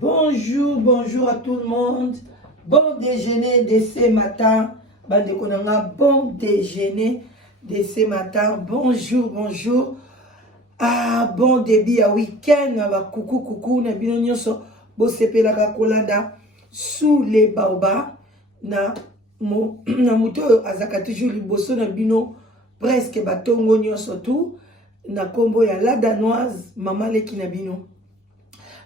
Bonjour, bonjour à tout le monde. Bon déjeuner de ce matin. Bande konanga, bon déjeuner de ce matin. Bonjour, bonjour. Ah, bon début à week-end. Coucou, coucou. Na bino nyonso. Bo sepelaka kolanda sous les baobabs. Na muto azaka toujours liboso na bino presque batongo nyonso tout. Na kombo ya la danoise mama leki na bino.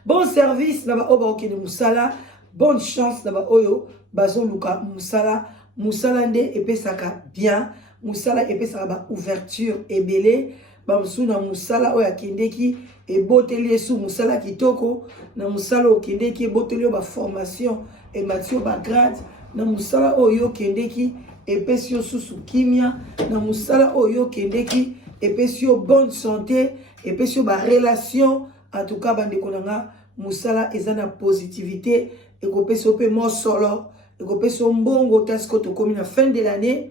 Bon service na ba oba okene musala, bonne chance na ba oyo bazo luka musala, musala nde epesaka bien, musala epesaka ba ouverture ebele, ba musuna musala oya kendeki e boteli sous musala kitoko, na musala okendeki e boteli ba formation e matio ba grade, na musala oyo kendeki epesio susu kimia, na musala oyo kendeki epesio bonne santé, epesio ba relation. En tout cas, bande konanga musala ezana positivité et kopeso pe mo solo et kopeso mbongo tasko to komi na fin de l'année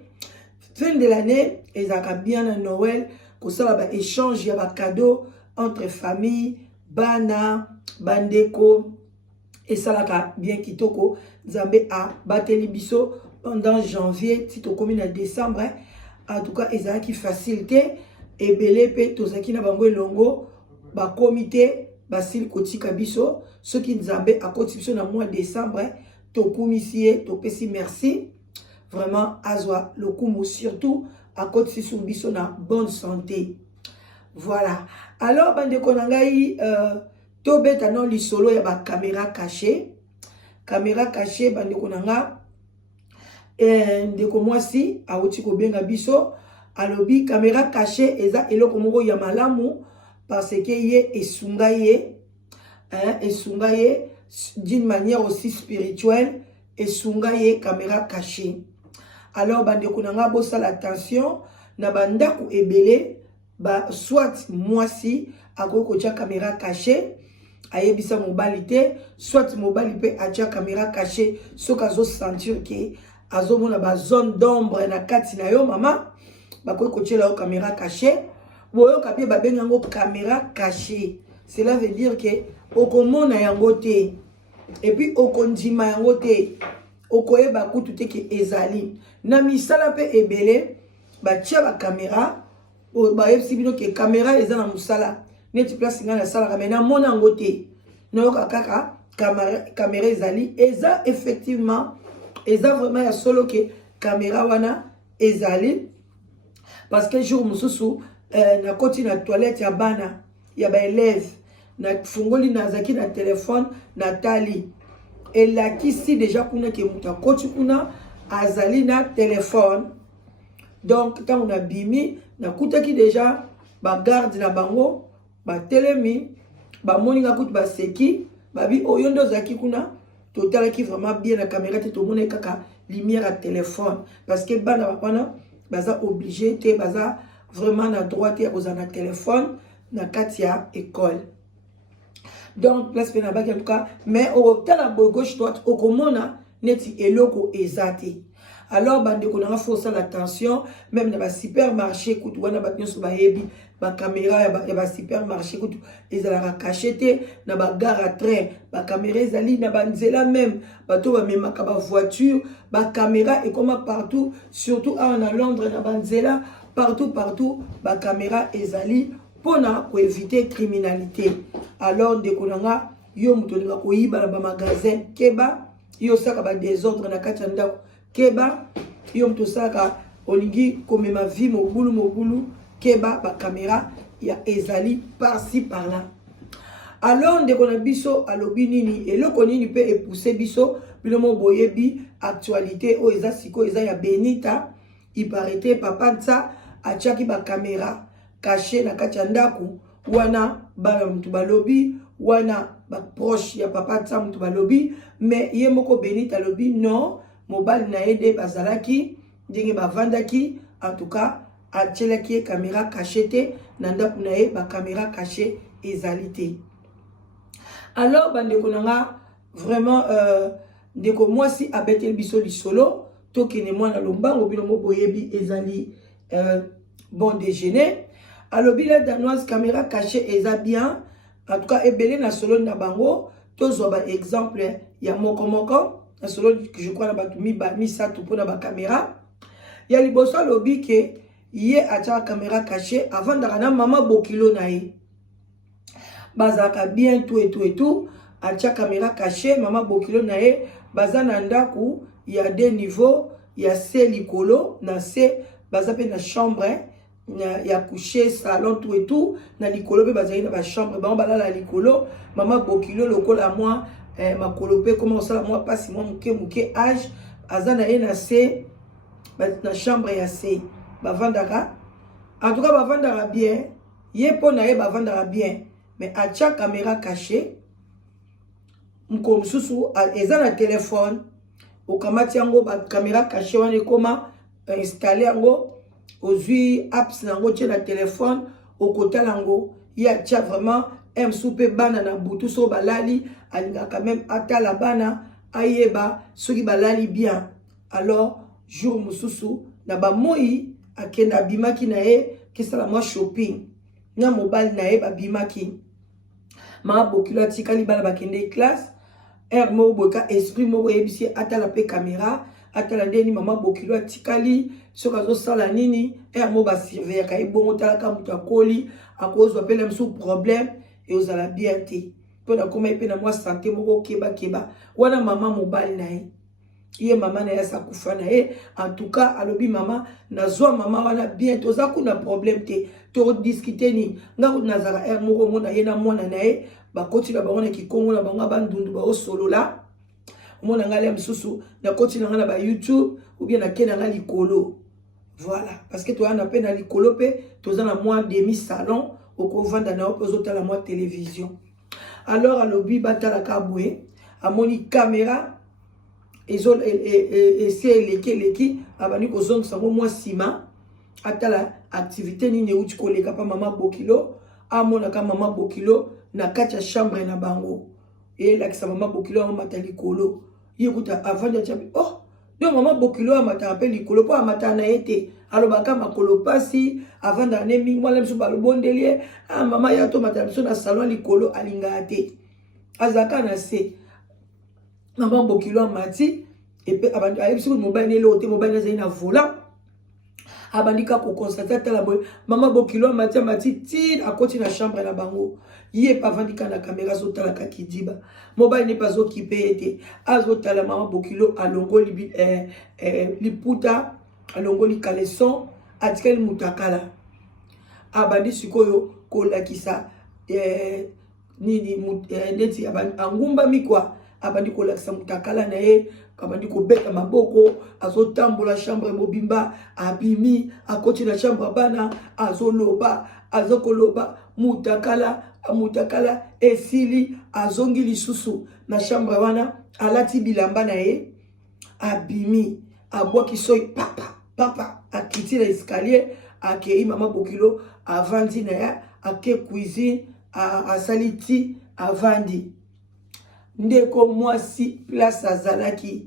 ezaka bien na Noël ko sala ba échange ya ba cadeau entre famille bana bandeko et salaka bien kitoko nzambe a bateli biso pendant janvier ti to komi na décembre. En tout cas ezaki facilité et belé pe tozaki na bango elongo ba comité basil kotika biso ceux qui nzambe a koti biso na mois de décembre to kumisie to pesi merci vraiment azwa le kumu surtout a koti biso biso na bonne santé. Voilà, alors bande konangai to beta non li solo ya ba caméra cachée bande konanga ndeko mwasi a oti ko benga biso alobi caméra cachée eza eloko moko ya malamu parce que ye esungaye d'une manière aussi spirituelle esungaye caméra cachée. Alors bande konanga bosa l'attention na bandaku ebele ba soit mwasi akoko tia caméra cachée ayebisa mobilité soit mobilité atia caméra cachée soka zo sentir que azomona ba zone d'ombre na kati na yo mama bakoko tia la caméra cachée. Boyo kapie ba bengango caméra cachée. Cela veut dire que okomona yango te et puis okondima yango te okoyeba kutu te ke ezali na misala pe ebele ba tia ba caméra ba yebisi bino ke caméra eza na musala neti place nga na sala kamena mona yango te no kaka caméra ezali eza effectivement eza vraiment ya solo ke caméra wana ezali parce que jour mususu na koti na toilette ya bana ya ba élève na fungoli na zaki na téléphone na tali elakisi déjà kuna ke muta koti kuna azali na téléphone. Donc tant on a bimi na kutaki déjà ba garde na bango ba telemi ba moninga kutu ba seki ba bi oyondo zaki kuna total qui vraiment bien la caméra te to mona kaka lumière à téléphone parce que bana wana baza obligé te baza vraiment na droite ya kozana téléphone na katia école. Donc place pe na baki en tout cas mais au tala gauche droite okomona neti eloko ezati. Alors bande konanga faut ça l'attention même na ba supermarché kutu wana ba nyonso ba yebi ba caméra ya ba supermarché kutu ezala caché te na ba gare à train ba caméra ezali na ba nzela même bato ba memaka ba voiture ba caméra et comme partout surtout en Londres na ba nzela partout ba caméra ezali pona ko éviter criminalité. Alors de konanga yo mutolinga ko yiba na ba magasin keba yo saka ba désordre na kati ndako keba yo muto saka olingi komema vie mobulu keba ba caméra ya ezali par-ci par-là. Alors de kona biso alobi nini eloko nini pe epouser biso bilomo boyebi actualité o eza siko eza ya Benita il paraît papa nsa atiaki ba caméra caché na kati ya ndako wana bana mutu balobi wana ba proche ya papa nsa mutu balobi mais ye moko Benita lobi non mobile na yede bazalaki ndenge bavandaki en tout cas atielaki caméra cachée te na ndako na ye ba caméra cachée ezali te. Alors bande konanga vraiment ndeko mwasi abeteli biso lisolo tokene mwana lombango bilomo boyebi ezali bon déjeuner. Alors bila danoise caméra cachée eza bien en tout cas ebele na solo na bango tozwa ba exemple ya moko moko na solo je crois na batu mi satu pona ba caméra ya liboso alobi ke ye atia caméra cachée avant d'arana mama bokilo na ye bazaka bien tout atia caméra cachée mama bokilo na ye baza na ndaku ya deux niveaux ya C likolo na C baza pe na chambre ya coucher salon tout na likolo pe bazali na ba chambre ba balala likolo mama bokilo lokola moi makolo pe comment ça moi pas si moi muke âge azana ye na C na chambre ya C bavandaka en tout cas bavandaka bien ye po na ye bavandaka bien mais atia caméra cachée mko mususu eza na téléphone okamati yango ba caméra cachée wana ekoma installer yango ozui apps nango tie na téléphone okotala yango ye atia vraiment msupe bana na butu so balali alingaka même atala bana ayeba soki balali bien alors jour mususu na bamoi akenda abimaki na ye kesala mwa shopping na mobile na ye babimaki mama bokilo atikali bana bakende classe moko boka esprit moko yebisi atala pe caméra atala ndeni mama bokilo atikali soki azosala nini moko basurveillaka ye bongo talaka moto akoli akozwa pe na mosusu problème eozala bien te mpo na koma ye mpe na mwa sante moko keba wana mama mobali na ye ye mama na ye asakufa na ye en tout cas alobi mama nazwa mama wana bien toza kuna problème te todiskute nini nga kuti nazala moko mona ye na mwana na ye bakoti na bango na kikongo na bango bandundu baosolola omona nga lia mosusu nakoti na nga na ba YouTube ou bien nake na nga likolo voilà parce que toza pe na likolo pe toza na mwa demi salon okovanda na yo mpe ozotala mwa télévision alors alobi batalaka boye amoni caméra esi eleki abandi kozongisa ngo mwa nsima atala activité nini euti koleka pa mama bokilo amonaka mama bokilo na kati ya chambre na bango elakisa mama bokilo amata likolo ye kuta avandi atia oh do mama bokilo amata mpe likolo mpo amata na ye te alobaka makolo pasi avanda ne mingi mwana biso balobondeli mama ya tomata biso na salon likolo alingaka te azalaka na se mama bokilo amati epe abandi ayebisi kuti mobali nelo te mobali azali na vola abandika kokonstate atala boye mama bokilo amati ti akoti na chambre na bango ye pa avandika na caméra azotalaka kidiba mobali ne pas azokipe ye te azotala mama bokilo alongoli liputa alongoli caleçon atikali mutakala abandi sikoyo kolakisa nini neti angumba mikwa abandi kolakisa mutakala na ye abandi kobeta maboko azotambola chambre mobimba abimi akoti na chambre bana azokoloba mutakala esili azongi lisusu na chambre wana alati bilamba na ye abimi abwaki soyi papa akiti na escalier akei mama bokilo avandi na ya ake cuisine asali ti avandi ndeko mwasi place azalaki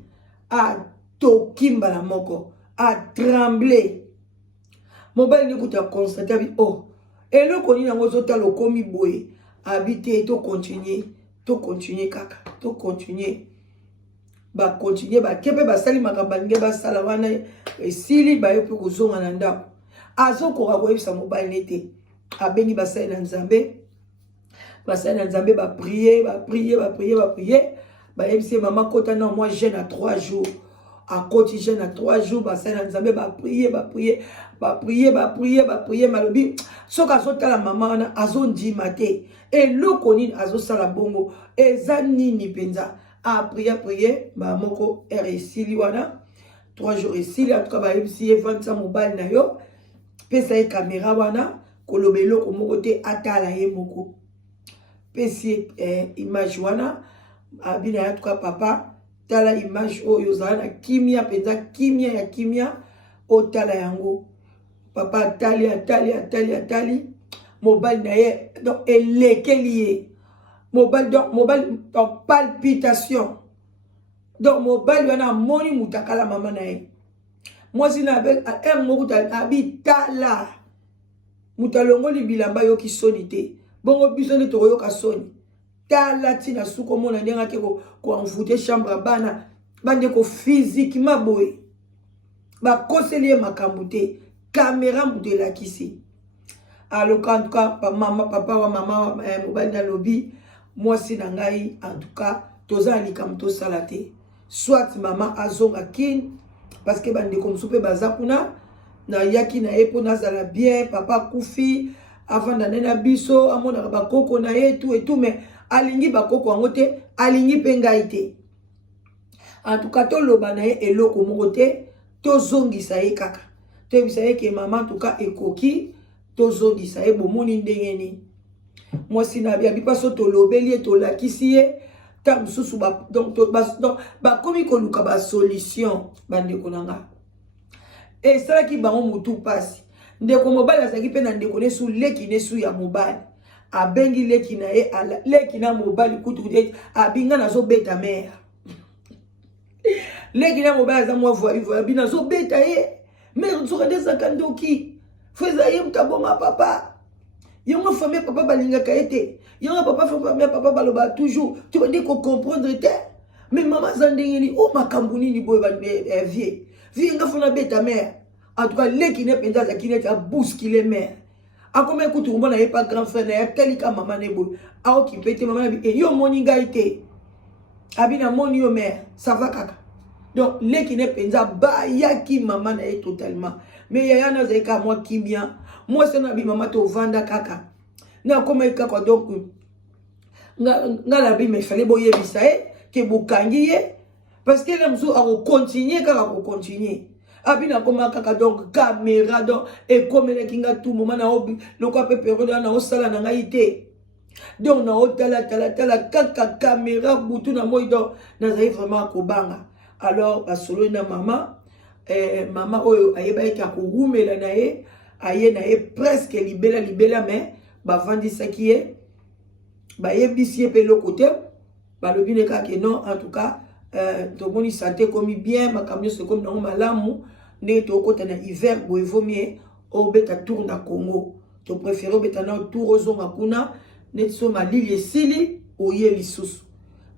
atokimbala moko atremble mobali nekuta constate abi oh eloko nini yango ozotala okomi boye abi te to continue kaka to continue bakontinue bakepe basali makambo balingi basala wana esili bayo mpe kozonga na ndako azokoka koyebisa mobali ne te abengi basali na nzambe baprier bayebisi mama kota na moi jeune à 3 jours akoti jeune à 3 jours basali na nzambe baprier malobi soki azotala mama wana azondima te eloko nini azosala bongo eza nini mpenza prier moko esili wana 3 jours esili en tout cas bayebisi ye vantisa mobali na yo pesa ye caméra wana koloba eloko moko te atala ye moko pesi image wana abina ya tuka papa tala image oyo zala na kimia penza kimia otala yango papa atali mobile na ye donc elekeli ye mobile donc palpitation donc mobile wana moni mutakala mama na ye mwasi na avec moko abitala mutalongoli bilamba yo kisoni te bongo biso nde tokoyoka soni tala tina suko mona ndenga ke ko envoûter chambre bana bande ko physiquement boy ba conseiller makambute caméra de la kisi alors en tout cas maman papa wa maman mobile na lobby moi si na ngai en tout cas toza likamto salate soit maman azonga kin parce que bande comme soupe bazakuna na yaki na epo nazala bien papa kufi avant d'année na biso amona bakoko na ye tout et tout mais alingi bakoko angote alingi pengaite en tout cas to loba na ye eloko mokote to zongisa ye kaka to bisa ye ke maman en tout cas ekoki to zongisa ye bomoni ndengeni moi sina bia bipa so to lobeli to lakisi ye tam susu ba donc ba komi ko luka ba solution bande konanga et ça qui ba on mutu pasi ndeko mobile azaki pe na ndeko nesu leki nesu ya mobile abengi leki na ye ala leki na mobile kutu abinga na zo beta mère leki na mobile za moi voyou bina zo beta ye mère nzokande sakandoki feza ye mtaboma papa yongo famille papa balinga kaete yongo papa famille papa baloba toujours tu vas dire qu'on comprendre te mais maman zandengeni o makambuni ni boy ba vie nga fona beta mère en tout cas leki ne penza za kinete a bousculer mère a comme écoute on na pas grand frère na telika maman ne boy a occupé te maman bi yo moni ngaite abina moni yo mère ça va kaka donc leki ne penza ba yaki maman na totalement mais yaya na zeka moi qui bien moi c'est na bi maman to vanda kaka na comme kaka donc nga la bi mais fallait boye bisa ke bokangi ye parce que là mso a continuer kaka ko continuer abina koma kaka donc caméra donc et comme les kinga tout moment na obi le quoi peut période na osala na ngaité donc na otala kaka caméra butu na moi donc na zai vraiment ko banga alors basolo na maman oyo ayeba ka ko rumela na ye aye na ye presque libela mais bavandisaki ye bayebisi ye pe le côté balobi ne ka ke non en tout cas to moni santé comme bien makamyo c'est comme dans malamu ne to kota na hiver bo evomie o beta tour na Congo to préférer beta na tour ozonga kuna ne so malili esili oye lisusu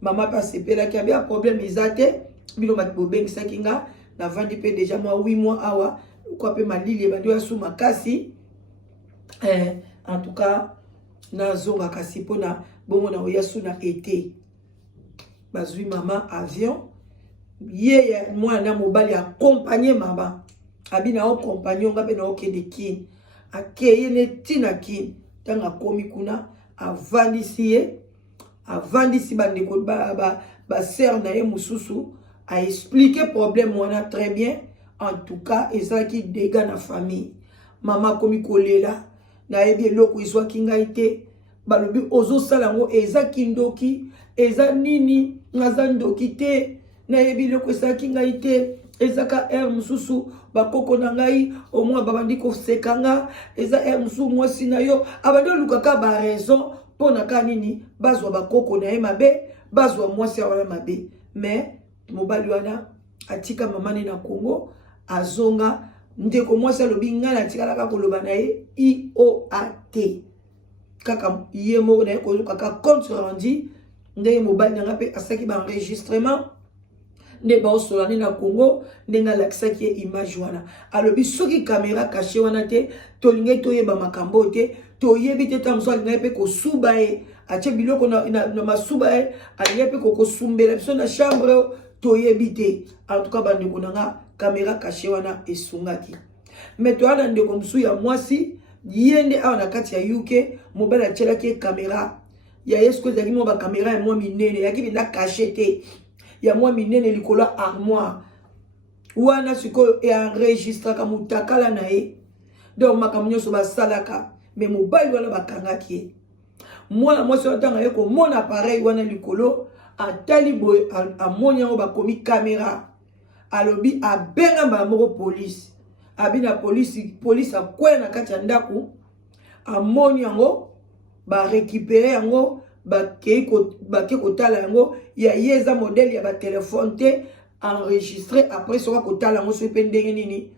mama pa sepela ki abia problème izate bino matbobeng sakinga na vandi pe déjà moi 8 mois awa ko pe malili bandi ya suma kasi en tout cas na zonga kasi pona bongo na oya suna été bazui maman avion ye moi na mobali accompagner maman abina o compagnon ngabe na okende kin akeye ne tina kin tanga komi kuna avandisi bande ko ba sœur na ye mususu a expliquer problème wana très bien en tout cas ezaki dégâts na famille maman komi kolela na yebi eloko izwa kingaite balobi ozo salango ezaki ndoki eza nini ngazandoki te na yebi loko esaki ngai te ezaka air mususu bakoko na ngai au moins babandi ko sekanga eza air mususu mwasi na yo abandi lukaka ba raison pona ka nini bazwa bakoko na ye mabe bazwa mwasi wana mabe mais mobali wana atika mama ne na Congo azonga ndeko mwasi alobi ngana atikala ka koloba na ye IOAT kaka yemo na ye ko kaka compte rendu ndenge mobali nanga pe asaki ba enregistrement nde ba osolani na Congo ndenga laksaki image wana alobi soki caméra cachée wana te tolinge toyeba makambo te toyebi te tamso alinga pe ko suba e ache biloko na masuba e alinga pe ko sumbela biso na chambre toyebi te en tout cas bande konanga caméra cachée wana esungaki mais to ana ndeko msu ya mwasi yende awa na kati ya UK mobile achelaki caméra ya yesko zaki mo ba caméra ya mo minene yaki binda caché te ya moi minene likolo armoire wana siko e enregistra ka mutakala na ye donc makamnyo so ba salaka mais mobile wana bakangaki moi moi so tanga ye ko mon appareil wana likolo atali boy amonya ngo bakomi caméra alobi abenga ba moko police abina police akwena kati ya ndaku amonya ngo ba récupérer yango bake kotala yango ya yeza modèle ya ba téléphone te enregistré après soka kotala yango so pe ndenge nini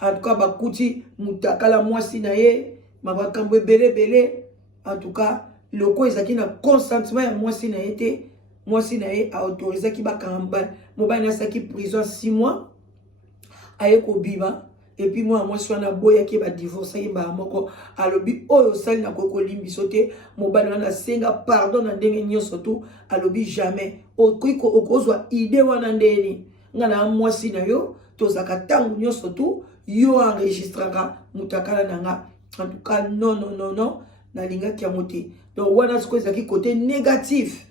en tout cas bakuti mutakala mwasi na ye mabakambo belé en tout cas loko ezaki na consentement ya mwasi na ye te mwasi na ye aautorisaki bakanga mobali nasaki prison 6 mois aye kobima et puis moi wana boyaki badivorce mbala moko alobi oyo sali na kokolimbiso te mobali wana senga pardon na ndenge nyonso tu alobi jamais okozwa idée wana ndeni nga na mwasi na yo tozaka tangu nyonso tu yo enregistrera mutakala nanga en tout cas non nalingaki yango te donc wana siko ezalaki côté négatif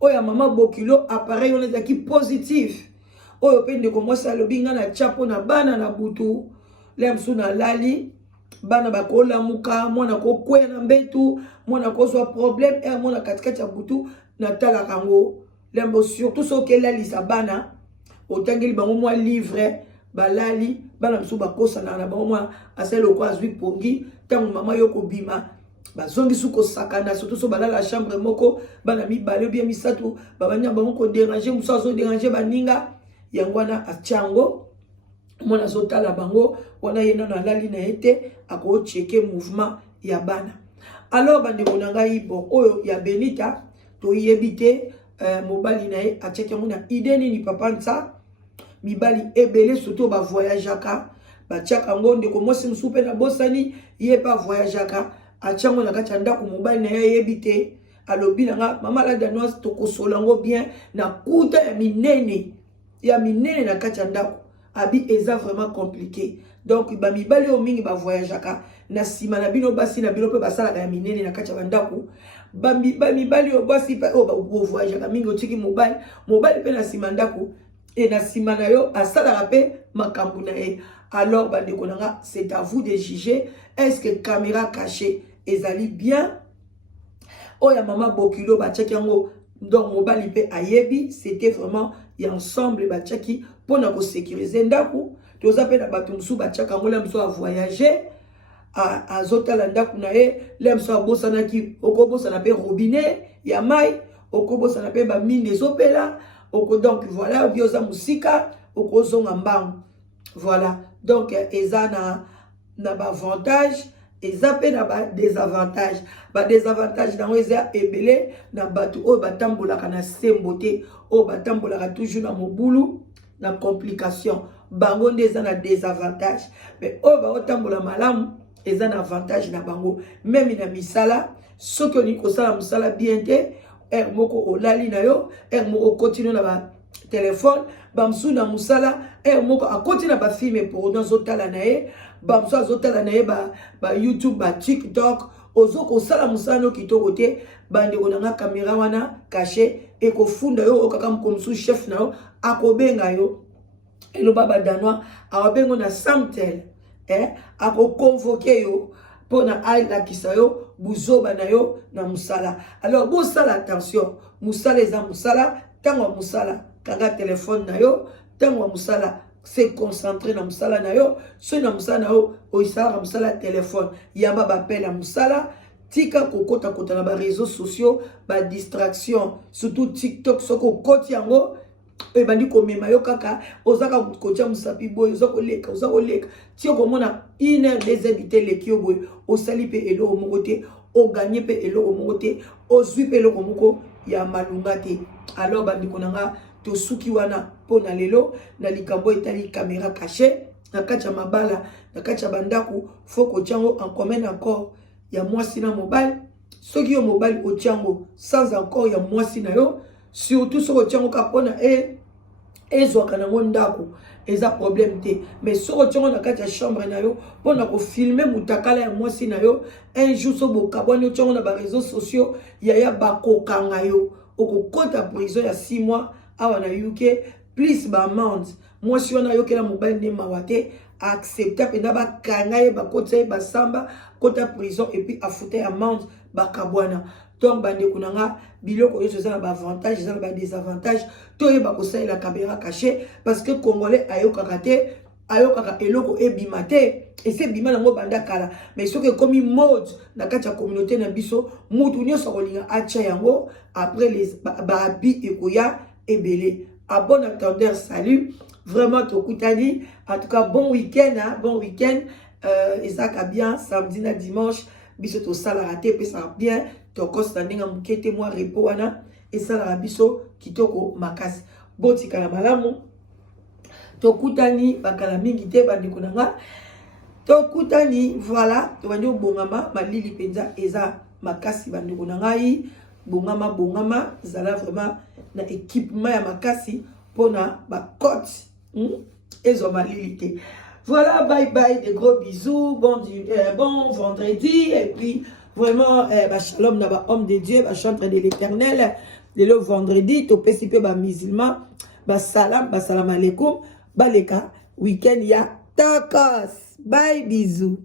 oyo mama Bokilo appareil wana ezalaki positif oyo pe ndeko mwasi alobi nga na chapo na bana na butu lemsu na lali bana bakolamuka mwana kokwea na mbetu mwana kozwa problème mwana katikati ya butu na tala kango lembo surtout soki elalisa bana otangeli bango mwa livre balali bana msu bakosana na bango mwa asali oko azwi pongi ntango mama yo kobima bazongi suko sakana surtout so balala chambre moko bana mibale bien misatu babanya bango ko déranger musa zo déranger baninga yangwana achango mwana zotala bango wana yena na lali na ete ako cheke mouvement ya bana alors bande konanga ibo oyo ya Benita to yebite mobali na ye acheke mona idée nini papa nsa mibali ebele surtout ba voyageaka ba chaka ngonde ko mosi msupe na bosani ye pa voyageaka achango na kati ndako mobali na ye yebite alobi nga mama la danoise to kosolango bien na kuta ya minene na kati ndako abi eza vraiment compliqué donc ba mibali o mingi ba voyageaka na sima na bino basi na bino pe basala ya minene na kati ya ndako ba mibali o basi pa o ba voyageaka mingi otiki mobali pe na sima ndako et na sima na yo asala rapé makambu na ye alors bande konanga c'est à vous de juger est-ce que caméra cachée ezali bien oya mama Bokilo bachaki yango donc mobali pe ayebi c'était vraiment y ensemble bachaki pona ko sécuriser ndako toza pe na bato musu bachaka ngola musu a voyager a zotala ndako na ye lemso abosana ki okobosana pe robinet ya mai okobosana pe ba mine ezopela oko donc voilà bioza musika okozonga mbangu voilà donc eza na ba avantage eza pe na ba désavantage nango eza ebele na bato oyo batambolaka na sembo te oyo batambolaka toujours na mobulu na complication bango nde eza na désavantage mais oyo baotambola malamu eza na avantage na bango même na misala soki olingi kosala mosala bien te moko olali na yo moko continue na ba téléphone bamsu na musala moko akoti na ba filme pour zotala na ye bamsu azotala na ye ba YouTube ba TikTok ozoko sala musala no kitoko te bande onanga caméra wana caché ekofunda yo okaka mkomsu chef na yo akobenga yo elo baba danois awabengo na samtel ako convoquer yo pona alakisa yo buzoba na yo na musala alors bo sala attention musala eza musala tango musala kanga téléphone na yo tango musala se concentrer na musala na yo so na musala na yo oisala musala téléphone yamba bapela musala tika kokota kota na ba réseaux sociaux ba distraction surtout TikTok soko koti yango e bandi ko mema yo kaka ozaka kotia musapi boy ozako leka tio komona 1 heure 2 heures bitele kio boy osali pe elo mokote o gagner pe elo mokote o zui pe elo moko ya malunga te alors bandi konanga to suki wana pona lelo na likambo etali caméra cachée na kati ya mabala na kati ya bandako faut ko tiango en commun accord ya mwasi na mobile soki yo mobile o tiango sans accord ya mwasi na yo surtout soko tiango kapona ezwaka nango ndako eza problème te mais soko tiango na kati ya chambre na yo pona ko filmer mutakala ya mwasi na yo un jour so bokabwani tiango na ba réseaux sociaux ya bakokanga yo okokota prison ya 6 mois awa na UK plus ba amende mwasi wana yo kela mobile ne mawate accepter pena bakanga ye bakota ye basamba kota prison et puis afuta amende bakabwana donc bande kunanga biloko yeso za ba avantage za ba désavantage to ye bakosala la caméra cachée parce que congolais ayokaka te ayokaka eloko ebimate et c'est bima nango banda kala mais soki comme mode na kati ya communauté na biso mutu nyonso kolinga acha yango après les babi ekoya ebele à bon attendeur salut vraiment tokutani en tout cas bon week-end bon week-end et ça bien samedi na dimanche biso to sala raté pe ça bien tokosta ndenge mokete mwa repo wana esalaka biso kitoko makasi. Botikala malamu. Tokutani bakala mingi te bandeko na nga. Tokutani voilà tobandi bongama malili penza eza makasi bandeko na ngai. Bongama zala vraiment na équipement ya makasi pona ba cote ezo malili te. Voilà, bye bye, des gros bisous, bon vendredi, et puis vraiment, shalom naba homme de Dieu, chantre de l'éternel, le vendredi, to pesipe ba musulman, salam alaikum, baleka, week-end ya tacos, bye bisous.